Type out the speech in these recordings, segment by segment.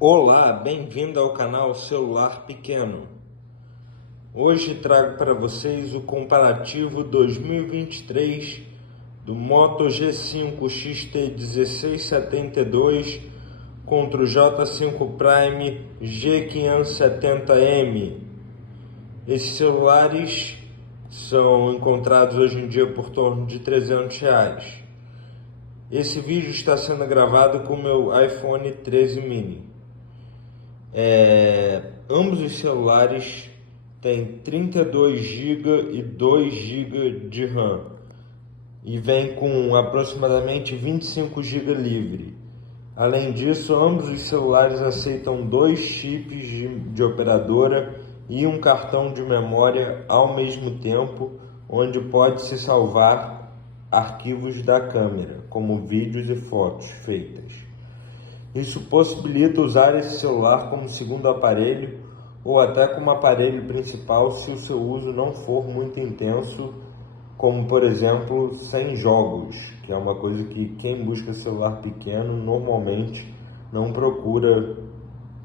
Olá, bem-vindo ao canal Celular Pequeno. Hoje trago para vocês o comparativo 2023 do Moto G5 XT1672 contra o J5 Prime G570M. Esses celulares são encontrados hoje em dia por torno de R$300. Esse vídeo está sendo gravado com o meu iPhone 13 mini. Ambos os celulares têm 32 GB e 2 GB de RAM e vem com aproximadamente 25 GB livre. Além disso, ambos os celulares aceitam 2 chips de operadora e um cartão de memória ao mesmo tempo, onde pode-se salvar arquivos da câmera, como vídeos e fotos feitas. Isso possibilita usar esse celular como segundo aparelho ou até como aparelho principal se o seu uso não for muito intenso, como por exemplo sem jogos, que é uma coisa que quem busca celular pequeno normalmente não procura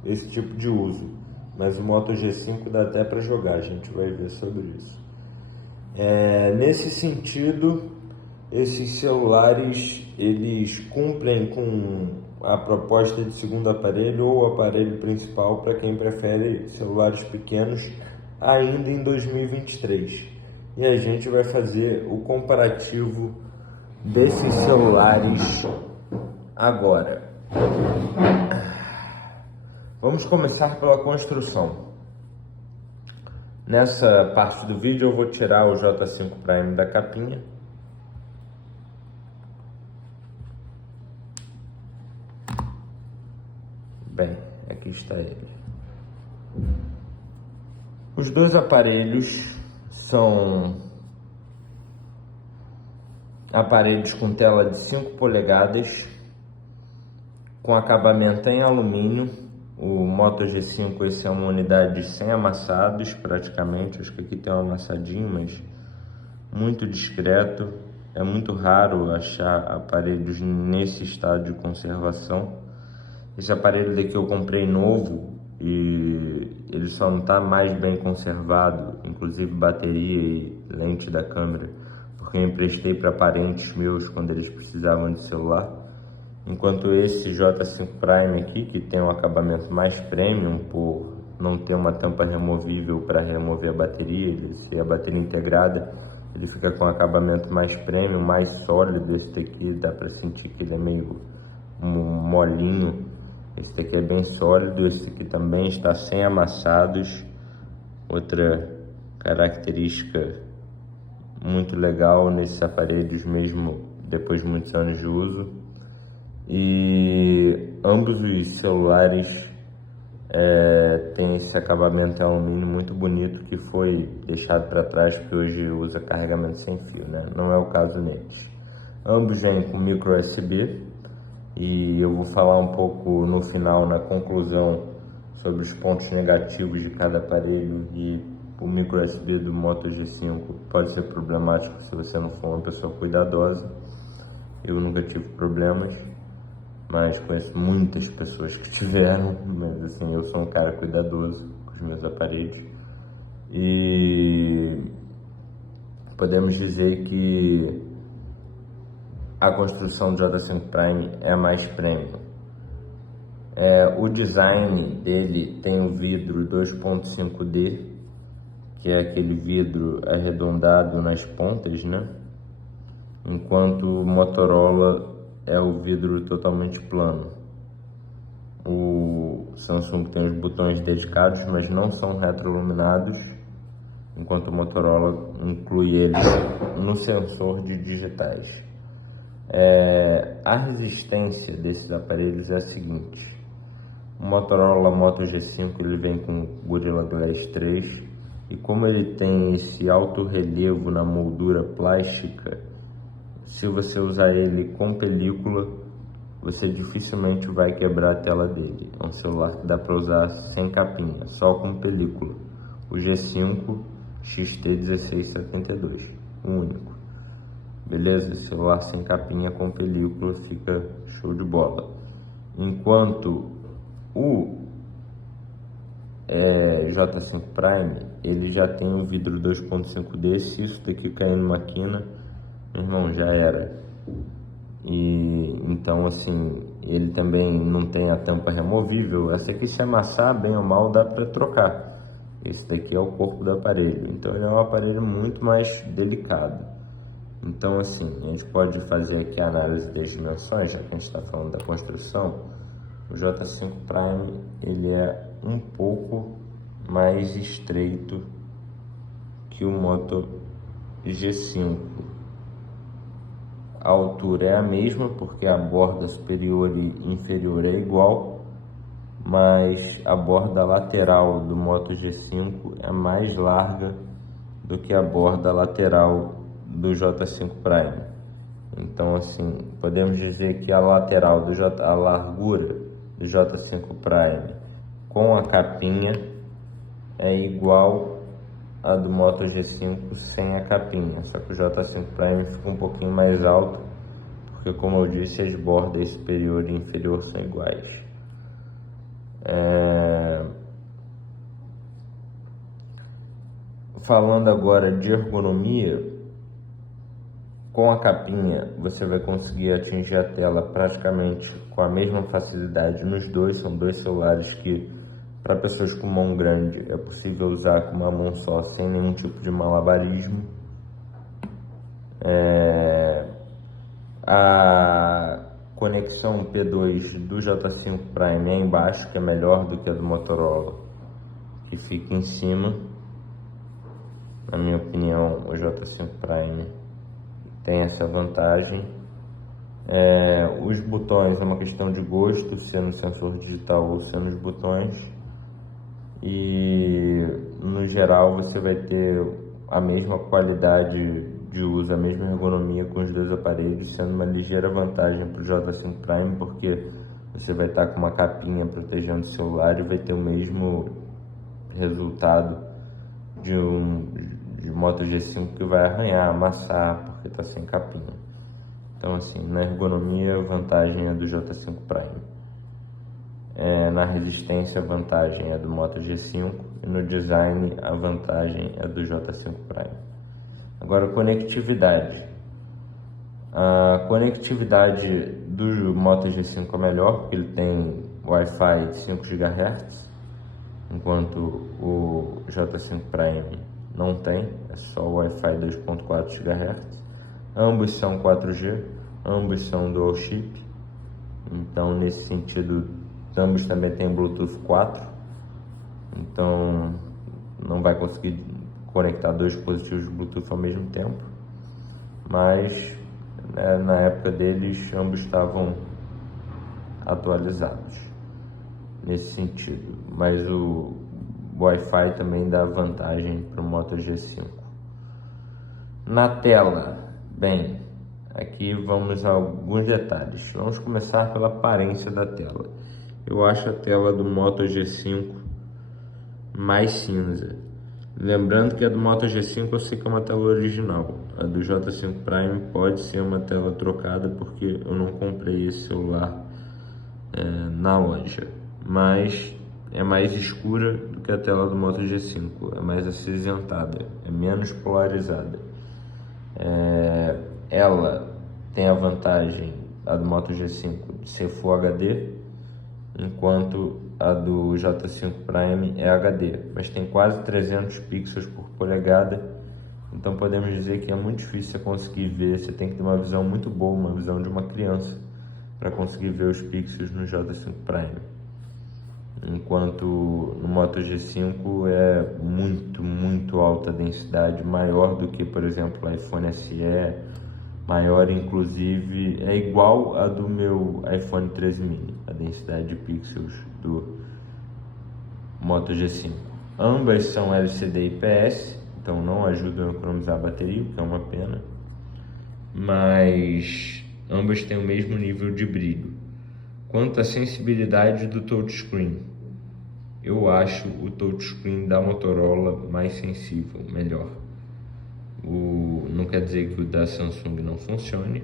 esse tipo de uso. Mas o Moto G5 dá até para jogar, a gente vai ver sobre isso. Nesse sentido, esses celulares eles cumprem com a proposta de segundo aparelho ou aparelho principal para quem prefere celulares pequenos ainda em 2023. E a gente vai fazer o comparativo desses celulares agora. Vamos começar pela construção. Nessa parte do vídeo eu vou tirar o J5 Prime da capinha. Bem, aqui está ele. Os dois aparelhos são aparelhos com tela de 5 polegadas, com acabamento em alumínio. O Moto G5, esse é uma unidade sem amassados praticamente, acho que aqui tem um amassadinho, mas muito discreto. É muito raro achar aparelhos nesse estado de conservação. Esse aparelho daqui eu comprei novo e ele só não está mais bem conservado, inclusive bateria e lente da câmera, porque eu emprestei para parentes meus quando eles precisavam de celular. Enquanto esse J5 Prime aqui, que tem um acabamento mais premium por não ter uma tampa removível para remover a bateria, ele ser a bateria integrada, ele fica com um acabamento mais premium, mais sólido. Esse daqui dá para sentir que ele é meio molinho. Esse daqui é bem sólido, esse aqui também está sem amassados. Outra característica muito legal nesses aparelhos mesmo depois de muitos anos de uso. E ambos os celulares têm esse acabamento em alumínio muito bonito que foi deixado para trás, porque hoje usa carregamento sem fio, né? Não é o caso neles. Ambos vêm com micro USB. E eu vou falar um pouco no final, na conclusão, sobre os pontos negativos de cada aparelho. E o micro USB do Moto G5 pode ser problemático se você não for uma pessoa cuidadosa. Eu nunca tive problemas, mas conheço muitas pessoas que tiveram. Mas assim, eu sou um cara cuidadoso com os meus aparelhos. E podemos dizer que a construção do J5 Prime é a mais premium. O design dele tem o vidro 2.5D, que é aquele vidro arredondado nas pontas, né? Enquanto o Motorola é o vidro totalmente plano. O Samsung tem os botões dedicados, mas não são retroiluminados, enquanto o Motorola inclui eles no sensor de digitais. A resistência desses aparelhos é a seguinte: o Motorola Moto G5 ele vem com Gorilla Glass 3 e como ele tem esse alto relevo na moldura plástica, se você usar ele com película, você dificilmente vai quebrar a tela dele. É um celular que dá para usar sem capinha, só com película. O G5 XT1672, o único. Beleza? Celular sem capinha com película fica show de bola. Enquanto O J5 Prime, ele já tem um vidro 2.5D. Se isso daqui cair numa quina, meu irmão, já era. E então, assim, ele também não tem a tampa removível. Essa aqui, se amassar bem ou mal, dá para trocar. Esse daqui é o corpo do aparelho, então ele é um aparelho muito mais delicado. Então, assim, a gente pode fazer aqui a análise das dimensões, já que a gente está falando da construção. O J5 Prime, ele é um pouco mais estreito que o Moto G5. A altura é a mesma, porque a borda superior e inferior é igual, mas a borda lateral do Moto G5 é mais larga do que a borda lateral do J5 Prime. Então, assim, podemos dizer que a lateral a largura do J5 Prime com a capinha é igual a do Moto G5 sem a capinha, só que o J5 Prime fica um pouquinho mais alto, porque, como eu disse, as bordas superior e inferior são iguais. Falando agora de ergonomia, com a capinha você vai conseguir atingir a tela praticamente com a mesma facilidade nos dois. São dois celulares que, para pessoas com mão grande, é possível usar com uma mão só, sem nenhum tipo de malabarismo. A conexão P2 do J5 Prime é embaixo, que é melhor do que a do Motorola, que fica em cima. Na minha opinião, o J5 Prime tem essa vantagem. Os botões é uma questão de gosto, se é no sensor digital ou se é nos botões. E no geral você vai ter a mesma qualidade de uso, a mesma ergonomia com os dois aparelhos, sendo uma ligeira vantagem para o J5 Prime, porque você vai estar com uma capinha protegendo o celular e vai ter o mesmo resultado de Moto G5, que vai arranhar, amassar, porque está sem capinha. Então, assim, na ergonomia a vantagem é do J5 Prime. Na resistência a vantagem é do Moto G5 e no design a vantagem é do J5 Prime. Agora, conectividade. A conectividade do Moto G5 é melhor, porque ele tem Wi-Fi de 5 GHz, enquanto o J5 Prime não tem, é só Wi-Fi 2.4 GHz. Ambos são 4G, ambos são dual chip, então nesse sentido ambos também têm Bluetooth 4, então não vai conseguir conectar dois dispositivos Bluetooth ao mesmo tempo, mas na época deles ambos estavam atualizados nesse sentido, mas o Wi-Fi também dá vantagem para o Moto G5. Na tela, bem, aqui vamos a alguns detalhes. Vamos começar pela aparência da tela. Eu acho a tela do Moto G5 mais cinza. Lembrando que a do Moto G5 eu sei que é uma tela original. A do J5 Prime pode ser uma tela trocada, porque eu não comprei esse celular na loja. Mas é mais escura do que a tela do Moto G5. É mais acinzentada, é menos polarizada. Ela tem a vantagem, a do Moto G5, de ser Full HD, enquanto a do J5 Prime é HD, mas tem quase 300 pixels por polegada, então podemos dizer que é muito difícil você conseguir ver. Você tem que ter uma visão muito boa, uma visão de uma criança, para conseguir ver os pixels no J5 Prime, enquanto no Moto G5 é muito alta densidade, maior do que, por exemplo, o iPhone SE, maior, inclusive é igual a do meu iPhone 13 mini, a densidade de pixels do Moto G5. Ambas são LCD IPS, então não ajudam a economizar a bateria, o que é uma pena, mas ambas têm o mesmo nível de brilho. Quanto à sensibilidade do touchscreen, eu acho o touchscreen da Motorola mais sensível, melhor. Não quer dizer que o da Samsung não funcione,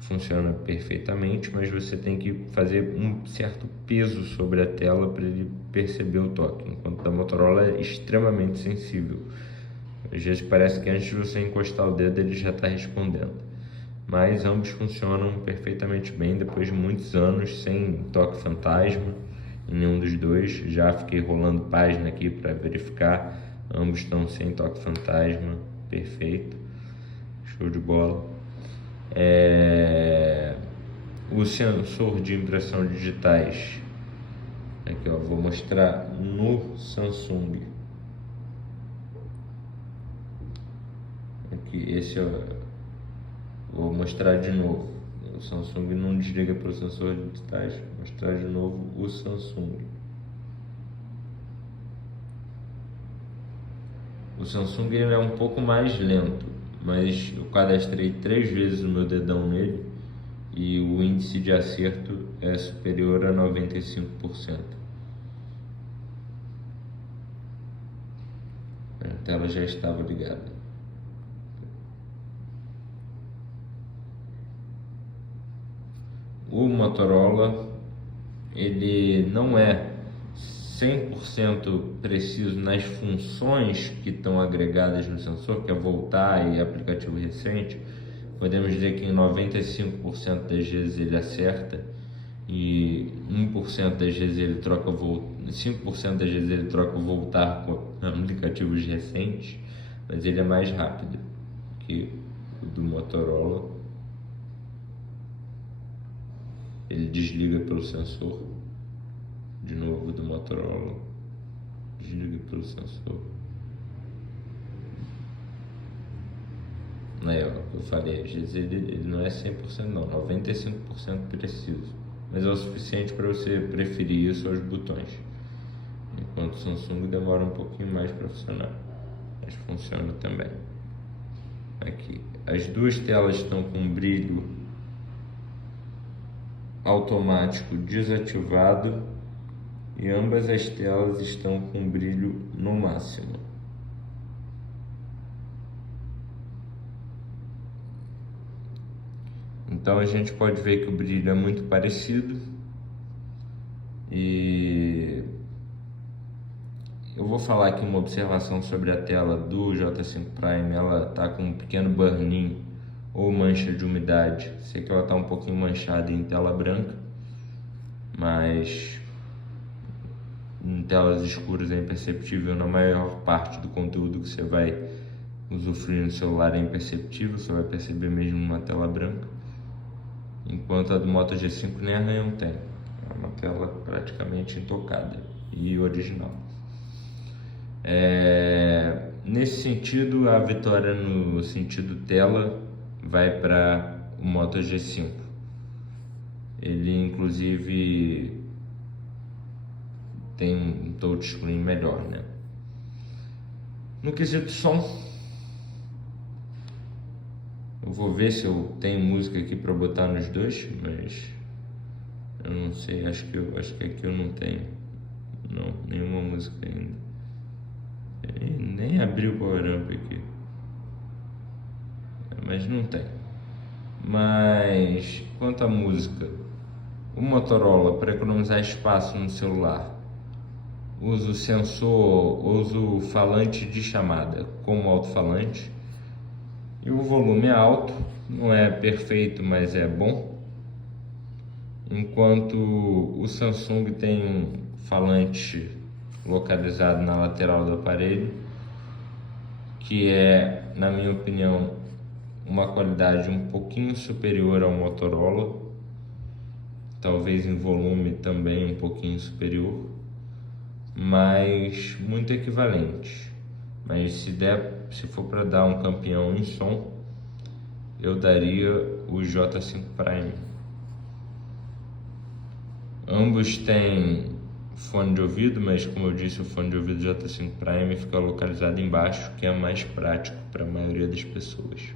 funciona perfeitamente, mas você tem que fazer um certo peso sobre a tela para ele perceber o toque, enquanto da Motorola é extremamente sensível. Às vezes parece que antes de você encostar o dedo ele já está respondendo, mas ambos funcionam perfeitamente bem depois de muitos anos sem toque fantasma em nenhum dos dois. Já fiquei rolando página aqui para verificar, ambos estão sem toque fantasma, perfeito, show de bola. O sensor de impressão digitais, aqui ó, vou mostrar no Samsung. Aqui, esse ó, vou mostrar de novo. O Samsung não desliga pelo sensor digitais. Vou mostrar de novo o Samsung. O Samsung ele é um pouco mais lento, mas eu cadastrei 3 vezes o meu dedão nele e o índice de acerto é superior a 95%. A tela já estava ligada. O Motorola ele não é 100% preciso nas funções que estão agregadas no sensor, que é voltar e aplicativo recente. Podemos dizer que em 95% das vezes ele acerta e 1% das vezes ele troca 5% das vezes ele troca o voltar com aplicativos recentes, mas ele é mais rápido que o do Motorola. Ele desliga pelo sensor. De novo do Motorola, desliga pelo sensor. Aí ó, eu falei, às vezes ele não é 100% não, 95% preciso, mas é o suficiente para você preferir isso aos botões, enquanto o Samsung demora um pouquinho mais para funcionar, mas funciona também. Aqui, as duas telas estão com brilho automático desativado e ambas as telas estão com brilho no máximo. Então a gente pode ver que o brilho é muito parecido e eu vou falar aqui uma observação sobre a tela do J5 Prime. Ela está com um pequeno burn-in ou mancha de umidade. Sei que ela está um pouquinho manchada em tela branca, mas em telas escuras é imperceptível. Na maior parte do conteúdo que você vai usufruir no celular é imperceptível, você vai perceber mesmo uma tela branca, enquanto a do Moto G5 nem arranhão tem. É uma tela praticamente intocada e original. Nesse sentido, a vitória no sentido tela vai para o Moto G5. Ele inclusive tem um touchscreen melhor, né? No quesito som, eu vou ver se eu tenho música aqui para botar nos dois, mas eu não sei, acho que aqui eu não tenho, não, nenhuma música ainda. Nem abri o Power Up aqui, mas não tem. Mas quanto à música, o Motorola, para economizar espaço no celular, usa o sensor, usa o falante de chamada como alto-falante, e o volume é alto, não é perfeito, mas é bom, enquanto o Samsung tem um falante localizado na lateral do aparelho, que é, na minha opinião, uma qualidade um pouquinho superior ao Motorola, talvez em volume também um pouquinho superior, mas muito equivalente. Mas se for para dar um campeão em som, eu daria o J5 Prime. Ambos têm fone de ouvido, mas como eu disse, o fone de ouvido J5 Prime fica localizado embaixo, que é mais prático para a maioria das pessoas.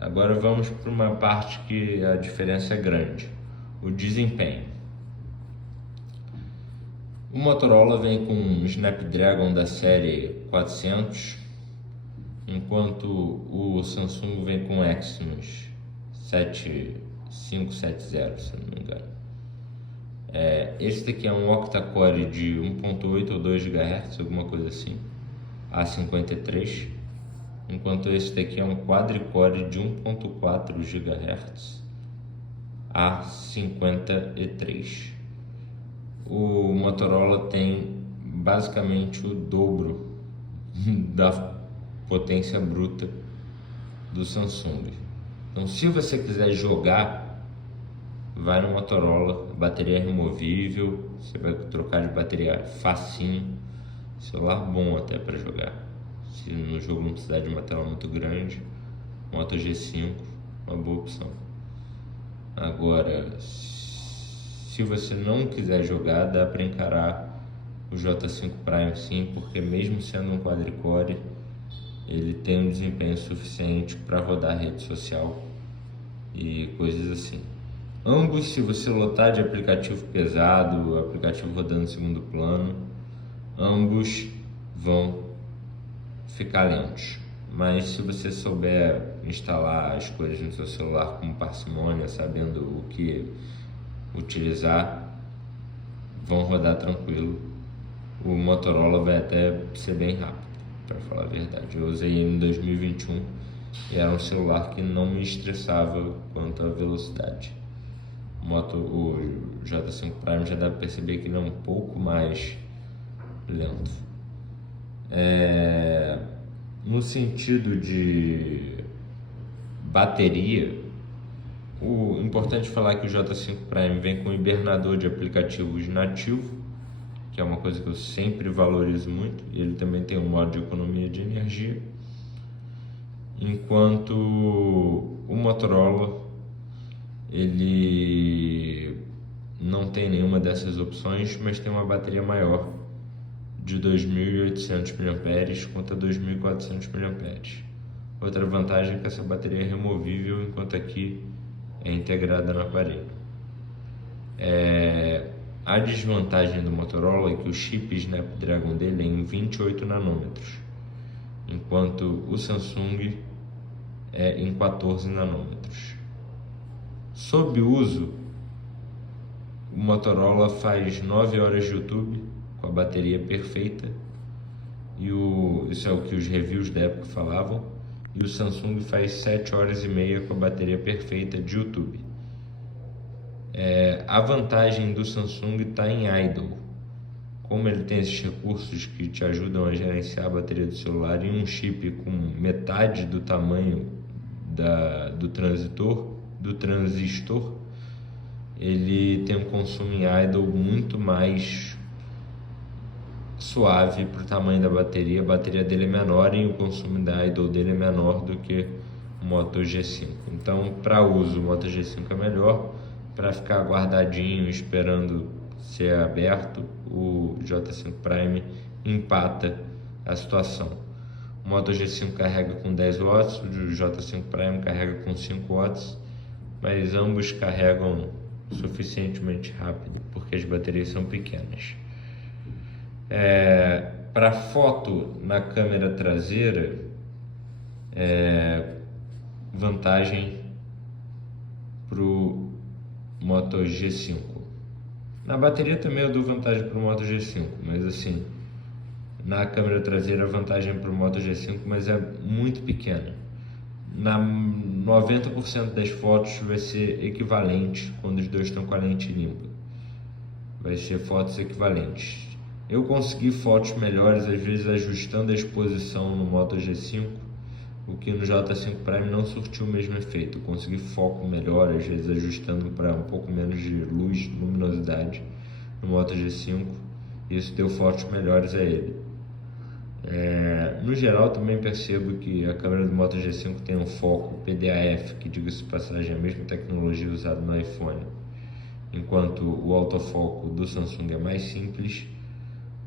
Agora vamos para uma parte que a diferença é grande: o desempenho. O Motorola vem com um Snapdragon da série 400, enquanto o Samsung vem com Exynos 7570, se não me engano. Esse daqui é um octa-core de 1.8 ou 2 GHz, alguma coisa assim, A53, enquanto esse daqui é um quadricore de 1.4 GHz, A53. O Motorola tem basicamente o dobro da potência bruta do Samsung. Então, se você quiser jogar, vai no Motorola, bateria removível, você vai trocar de bateria facinho, celular bom até para jogar. Se no jogo não precisar de uma tela muito grande, Moto G5, uma boa opção. Agora, se você não quiser jogar, dá para encarar o J5 Prime sim, porque mesmo sendo um quadricore, ele tem um desempenho suficiente para rodar rede social e coisas assim. Ambos, se você lotar de aplicativo pesado, aplicativo rodando em segundo plano, ambos vão ficar lentos. Mas se você souber instalar as coisas no seu celular com parcimônia, sabendo o que utilizar, vão rodar tranquilo. O Motorola vai até ser bem rápido, para falar a verdade. Eu usei ele em 2021 e era um celular que não me estressava quanto à velocidade. O J5 Prime já dá para perceber que ele é um pouco mais lento. No sentido de bateria, o importante é falar que o J5 Prime vem com hibernador de aplicativos nativo, que é uma coisa que eu sempre valorizo muito. Ele também tem um modo de economia de energia, enquanto o Motorola ele não tem nenhuma dessas opções, mas tem uma bateria maior de 2.800 mAh contra 2.400 mAh. Outra vantagem é que essa bateria é removível, enquanto aqui é integrada no aparelho. A desvantagem do Motorola é que o chip Snapdragon dele é em 28 nanômetros, enquanto o Samsung é em 14 nanômetros. Sob uso, o Motorola faz 9 horas de YouTube com a bateria perfeita, isso é o que os reviews da época falavam, e o Samsung faz 7 horas e meia com a bateria perfeita de YouTube. A vantagem do Samsung está em idle. Como ele tem esses recursos que te ajudam a gerenciar a bateria do celular em um chip com metade do tamanho do transistor, ele tem um consumo em idle muito mais suave para o tamanho da bateria. A bateria dele é menor e o consumo da idle dele é menor do que o Moto G5. Então, para uso, o Moto G5 é melhor. Para ficar guardadinho, esperando ser aberto, o J5 Prime empata a situação. O Moto G5 carrega com 10 watts, o J5 Prime carrega com 5 watts, mas ambos carregam suficientemente rápido, porque as baterias são pequenas. Para foto na câmera traseira, vantagem para o Moto G5. Na bateria também eu dou vantagem para o Moto G5, mas assim, na câmera traseira a vantagem para o Moto G5, mas é muito pequena. Na 90% das fotos vai ser equivalente quando os dois estão com a lente limpa. Vai ser fotos equivalentes. Eu consegui fotos melhores, às vezes ajustando a exposição no Moto G5, o que no J5 Prime não surtiu o mesmo efeito. Eu consegui foco melhor, às vezes ajustando para um pouco menos de luz, luminosidade no Moto G5. Isso deu fotos melhores a ele. No geral, também percebo que a câmera do Moto G5 tem um foco PDAF, que, diga-se de passagem, é a mesma tecnologia usada no iPhone, enquanto o autofoco do Samsung é mais simples.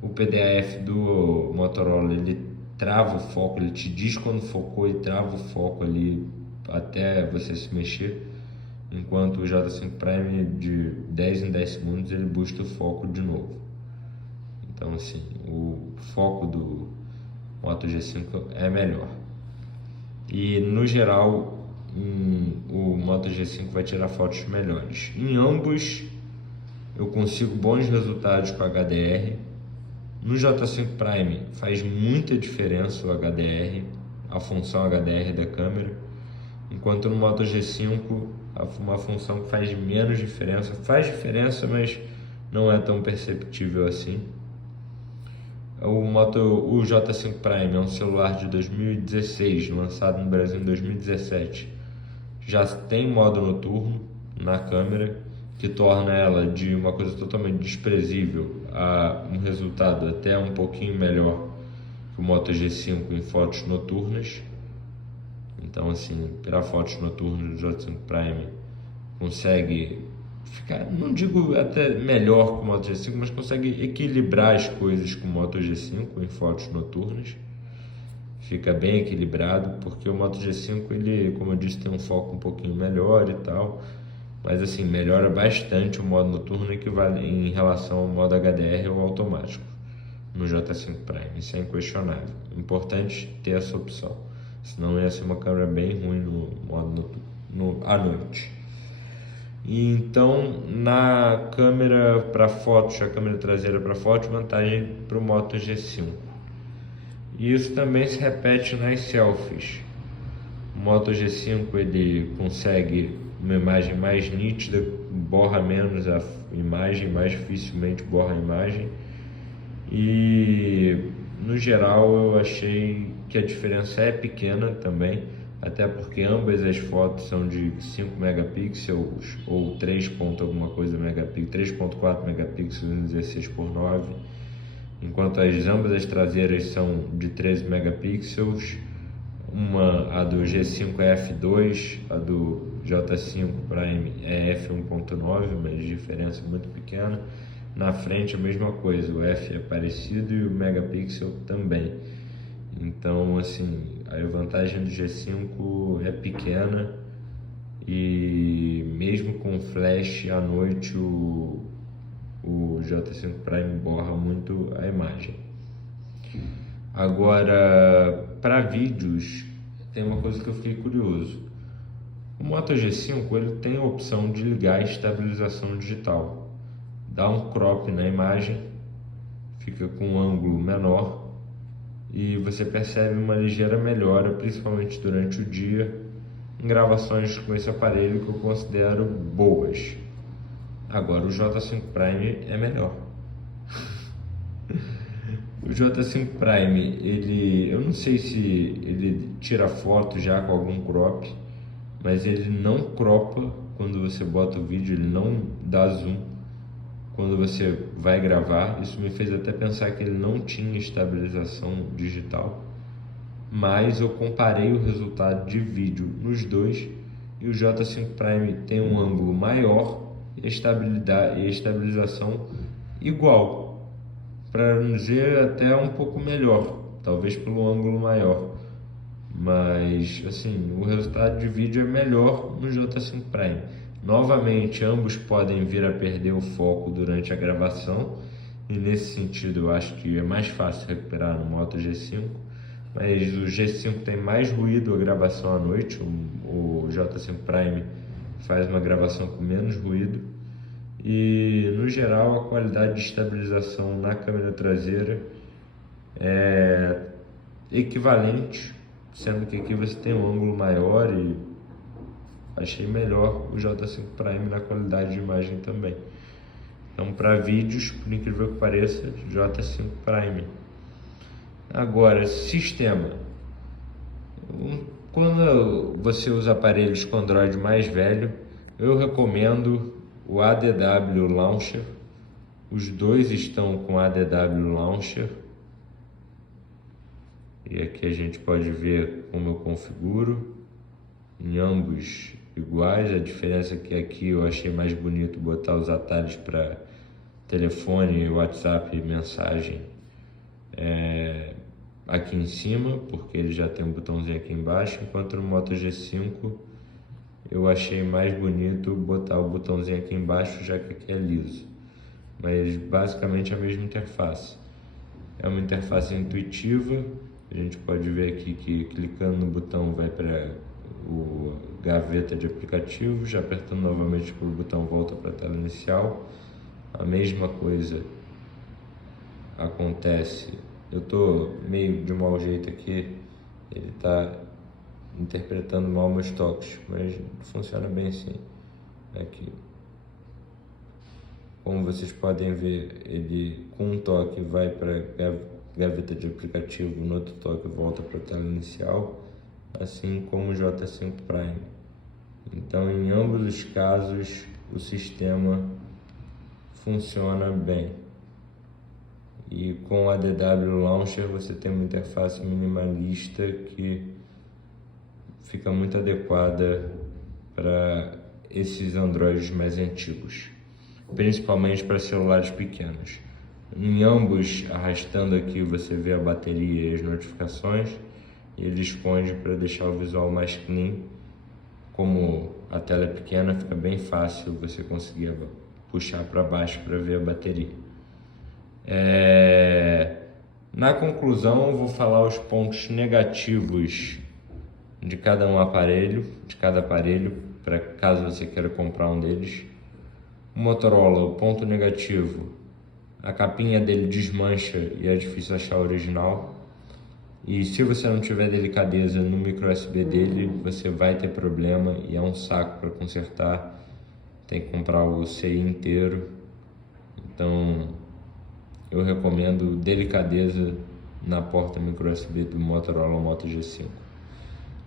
O PDAF do Motorola, ele trava o foco, ele te diz quando focou e trava o foco ali até você se mexer, enquanto o J5 Prime, de 10 em 10 segundos, ele busca o foco de novo. Então, assim, o foco do Moto G5 é melhor. E, no geral, o Moto G5 vai tirar fotos melhores. Em ambos eu consigo bons resultados com HDR. No J5 Prime faz muita diferença o HDR, a função HDR da câmera, enquanto no Moto G5 uma função que faz menos diferença, mas não é tão perceptível assim. O J5 Prime é um celular de 2016, lançado no Brasil em 2017. Já tem modo noturno na câmera, que torna ela de uma coisa totalmente desprezível a um resultado até um pouquinho melhor que o Moto G5 em fotos noturnas. Então, assim, para fotos noturnas, o J5 Prime consegue ficar, não digo até melhor que o Moto G5, mas consegue equilibrar as coisas com o Moto G5 em fotos noturnas. Fica bem equilibrado, porque o Moto G5, ele, como eu disse, tem um foco um pouquinho melhor e tal, mas assim, melhora bastante o modo noturno em relação ao modo HDR ou automático no J5 Prime. Isso é inquestionável. Importante ter essa opção, senão ia ser uma câmera bem ruim no modo noturno à noite. E então, na câmera para fotos, a câmera traseira para fotos, vantagem para o Moto G5. E isso também se repete nas selfies. O Moto G5 ele consegue uma imagem mais nítida, borra menos a imagem, mais dificilmente borra a imagem. E no geral eu achei que a diferença é pequena também, até porque ambas as fotos são de 5 megapixels ou 3 ponto alguma coisa megapixels, 3.4 megapixels em 16:9, enquanto ambas as traseiras são de 13 megapixels. A do G5 é f2, a do J5 Prime é f1.9, mas diferença muito pequena. Na frente a mesma coisa, o f é parecido e o megapixel também. Então, assim, a vantagem do G5 é pequena e mesmo com flash à noite o J5 Prime borra muito a imagem. Agora, para vídeos, tem uma coisa que eu fiquei curioso. O Moto G5 ele tem a opção de ligar a estabilização digital. Dá um crop na imagem, fica com um ângulo menor e você percebe uma ligeira melhora, principalmente durante o dia, em gravações com esse aparelho que eu considero boas. Agora, o J5 Prime é melhor. O J5 Prime, eu não sei se ele tira foto já com algum crop, mas ele não cropa quando você bota o vídeo, ele não dá zoom quando você vai gravar. Isso me fez até pensar que ele não tinha estabilização digital, mas eu comparei o resultado de vídeo nos dois e o J5 Prime tem um ângulo maior e a estabilização igual, para não dizer até um pouco melhor, talvez pelo ângulo maior, mas assim, o resultado de vídeo é melhor no J5 Prime. Novamente, ambos podem vir a perder o foco durante a gravação, e nesse sentido eu acho que é mais fácil recuperar no Moto G5, mas o G5 tem mais ruído a gravação à noite, o J5 Prime faz uma gravação com menos ruído. E no geral a qualidade de estabilização na câmera traseira é equivalente, sendo que aqui você tem um ângulo maior e achei melhor o J5 Prime na qualidade de imagem também. Então, para vídeos, por incrível que pareça, J5 Prime. Agora, sistema. Quando você usa aparelhos com Android mais velho, eu recomendo o ADW Launcher. Os dois estão com ADW Launcher. E aqui a gente pode ver como eu configuro. Em ambos iguais, a diferença é que aqui eu achei mais bonito botar os atalhos para telefone, WhatsApp e mensagem aqui em cima, porque ele já tem um botãozinho aqui embaixo, enquanto no Moto G5 eu achei mais bonito botar o botãozinho aqui embaixo, já que aqui é liso. Mas basicamente a mesma interface. É uma interface intuitiva. A gente pode ver aqui que clicando no botão vai para gaveta de aplicativos, apertando novamente pelo botão volta para a tela inicial. A mesma coisa acontece. Eu estou meio de mau jeito aqui, ele está interpretando mal meus toques, mas funciona bem sim. Aqui, como vocês podem ver, ele com um toque vai para a gaveta de aplicativo, no outro toque volta para a tela inicial, assim como o J5 Prime. Então, em ambos os casos, o sistema funciona bem. E com a DW Launcher você tem uma interface minimalista que fica muito adequada para esses Androids mais antigos, principalmente para celulares pequenos. Em ambos, arrastando aqui, você vê a bateria e as notificações, e ele esconde para deixar o visual mais clean. Como a tela é pequena, fica bem fácil você conseguir puxar para baixo para ver a bateria. Na conclusão, eu vou falar os pontos negativos de cada aparelho, para caso você queira comprar um deles. O Motorola, o ponto negativo, a capinha dele desmancha e é difícil achar a original. E se você não tiver delicadeza no micro USB dele, você vai ter problema e é um saco para consertar. Tem que comprar o CI inteiro. Então eu recomendo delicadeza na porta micro USB do Motorola Moto G5.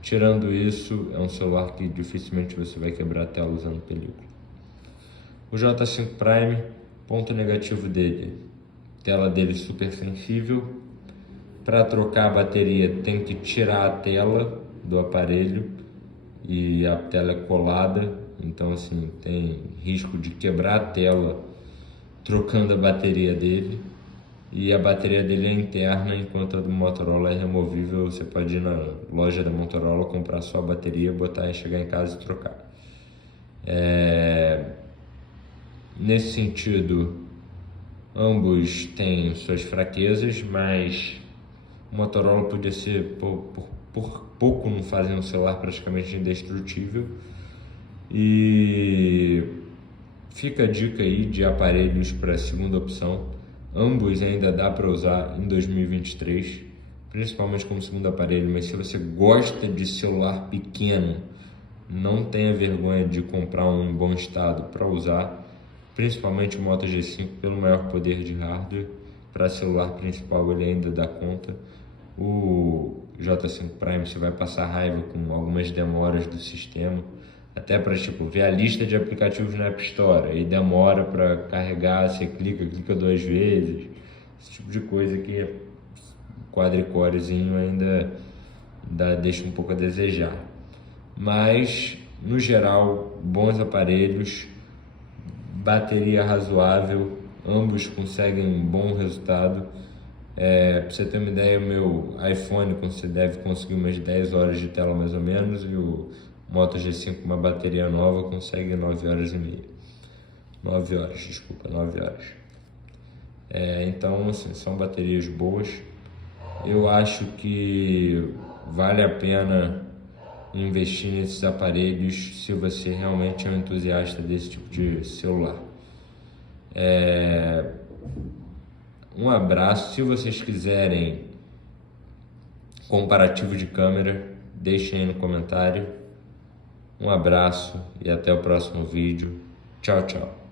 Tirando isso, é um celular que dificilmente você vai quebrar a tela usando película. O J5 Prime, ponto negativo dele, tela dele super sensível. Para trocar a bateria tem que tirar a tela do aparelho e a tela é colada, então assim tem risco de quebrar a tela trocando a bateria dele. E a bateria dele é interna, enquanto a do Motorola é removível. Você pode ir na loja da Motorola, comprar sua bateria, botar e chegar em casa e trocar. Nesse sentido, ambos têm suas fraquezas, mas o Motorola podia ser, por pouco não fazem um celular praticamente indestrutível. E fica a dica aí de aparelhos para a segunda opção. Ambos ainda dá para usar em 2023, principalmente como segundo aparelho, mas se você gosta de celular pequeno, não tenha vergonha de comprar um em bom estado para usar, principalmente o Moto G5 pelo maior poder de hardware. Para celular principal ele ainda dá conta. O J5 Prime você vai passar raiva com algumas demoras do sistema, até para ver a lista de aplicativos na App Store, e demora para carregar, você clica 2 vezes, esse tipo de coisa que o quadricorezinho ainda deixa um pouco a desejar. Mas, no geral, bons aparelhos, bateria razoável, ambos conseguem um bom resultado. Para você ter uma ideia, o meu iPhone você deve conseguir umas 10 horas de tela mais ou menos, e o Moto G5 com uma bateria nova consegue 9 horas e meia. 9 horas. Então, assim, são baterias boas. Eu acho que vale a pena investir nesses aparelhos se você realmente é um entusiasta desse tipo de celular. Um abraço. Se vocês quiserem comparativo de câmera, deixem aí no comentário. Um abraço e até o próximo vídeo. Tchau, tchau.